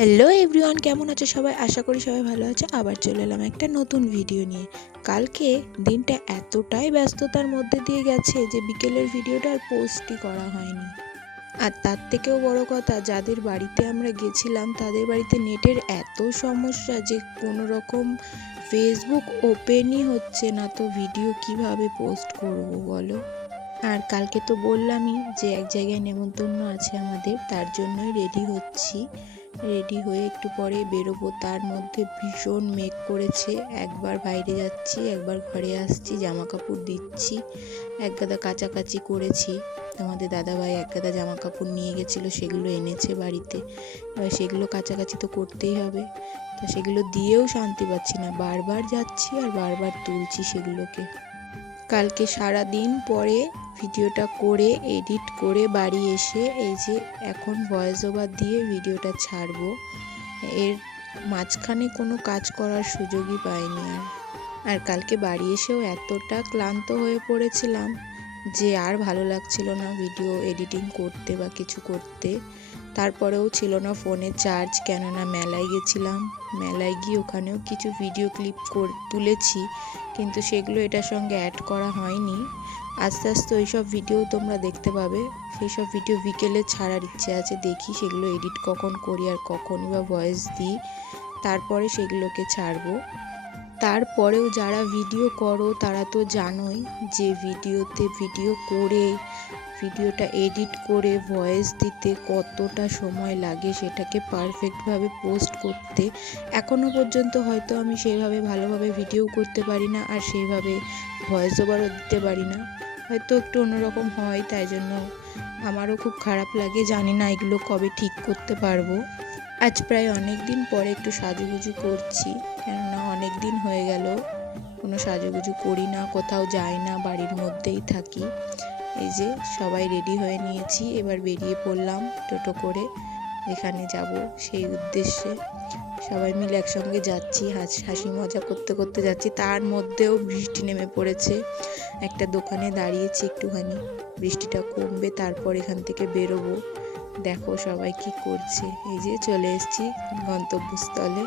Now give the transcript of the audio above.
Hello everyone, কেমন আছো সবাই? আশা করি সবাই ভালো আছে। আবার চলে এলাম একটা নতুন ভিডিও নিয়ে। কালকে দিনটা এতটাই ব্যস্ততার মধ্যে দিয়ে গেছে যে বিকেলের ভিডিওটা আর পোস্টই করা হয়নি। আর তার থেকেও বড় কথা, যাদের বাড়িতে আমরা গেছিলাম তাদের বাড়িতে নেটের এত সমস্যা যে কোনো রকম ফেসবুক ওপেনই হচ্ছে না, তো ভিডিও কিভাবে পোস্ট করব বলো? আর কালকে তো বললামই যে এক জায়গায় নেমন্তন্ন আছে আমাদের, তার জন্যই রেডি হচ্ছি। রেডি হয়ে একটু পরে বেরোবো, তার মধ্যে ভীষণ মেঘ করেছে। একবার বাইরে যাচ্ছি, একবার ঘরে আসছি, জামা কাপড় দিচ্ছি, এক গাদা কাচাকাচি করেছি। তোমাদের দাদাভাই এক গাদা জামা কাপড় নিয়ে গেছিলো, সেগুলো এনেছে বাড়িতে। এবার সেগুলো কাচাকাচি তো করতেই হবে, তো সেগুলো দিয়েও শান্তি পাচ্ছি না, বারবার যাচ্ছি আর বারবার তুলছি সেগুলোকে। কালকে সারা দিন পরে ভিডিওটা করে এডিট করে বাড়ি এসে এই যে এখন ভয়েস ওভার দিয়ে ভিডিওটা ছাড়বো। এর মাঝখানে কোনো কাজ করার সুযোগই পাইনি। আর কালকে বাড়ি এসেও এতটা ক্লান্ত হয়ে পড়েছিলাম যে আর ভালো লাগছিল না ভিডিও এডিটিং করতে বা কিছু করতে। তারপরেও ছিল না ফোনে চার্জ, কেননা মেলায় গেছিলাম। মেলায় গিয়ে ওখানেও কিছু ভিডিও ক্লিপ তুলেছি, কিন্তু সেগুলো এটার সঙ্গে অ্যাড করা হয়নি। আস্তে আস্তে ওইসব ভিডিও তোমরা দেখতে পাবে। সেই সব ভিডিও বিকেলে ছাড়ার ইচ্ছে আছে, দেখি সেগুলো এডিট কখন করি আর কখনই বা ভয়েস দিই, তারপরে সেগুলোকে ছাড়বো। তারপরেও যারা ভিডিও করো তারা তো জানোই যে ভিডিও করে ভিডিওটা এডিট করে ভয়েস দিতে কতটা সময় লাগে, সেটাকে পারফেক্টভাবে পোস্ট করতে। এখনও পর্যন্ত হয়তো আমি সেইভাবে ভালোভাবে ভিডিও করতে পারি না, আর সেইভাবে ভয়েস ওভারও দিতে পারি না। হয়তো একটু অন্যরকম হয়, তাই জন্য আমারও খুব খারাপ লাগে। জানি না এগুলো কবে ঠিক করতে পারবো। আজ প্রায় অনেক দিন পরে একটু সাজুগুজু করছি, কেননা অনেক দিন হয়ে গেল কোনো সাজুগুজু করি না, কোথাও যাই না, বাড়ির মধ্যেই থাকি। এই যে সবাই রেডি হয়ে নিয়েছি, এবার বেরিয়ে পড়লাম টোটো করে, যেখানে যাব সেই উদ্দেশ্যে। সবাই মিলে একসঙ্গে যাচ্ছি, হাসি মজা করতে করতে যাচ্ছি। তার মধ্যেও বৃষ্টি নেমে পড়েছে। একটা দোকানে দাঁড়িয়েছি একটুখানি, বৃষ্টিটা কমবে তারপর এখান থেকে বেরোবো। দেখো সবাই কি করছে। এই যে চলে এসেছি গন্তব্যস্থলে।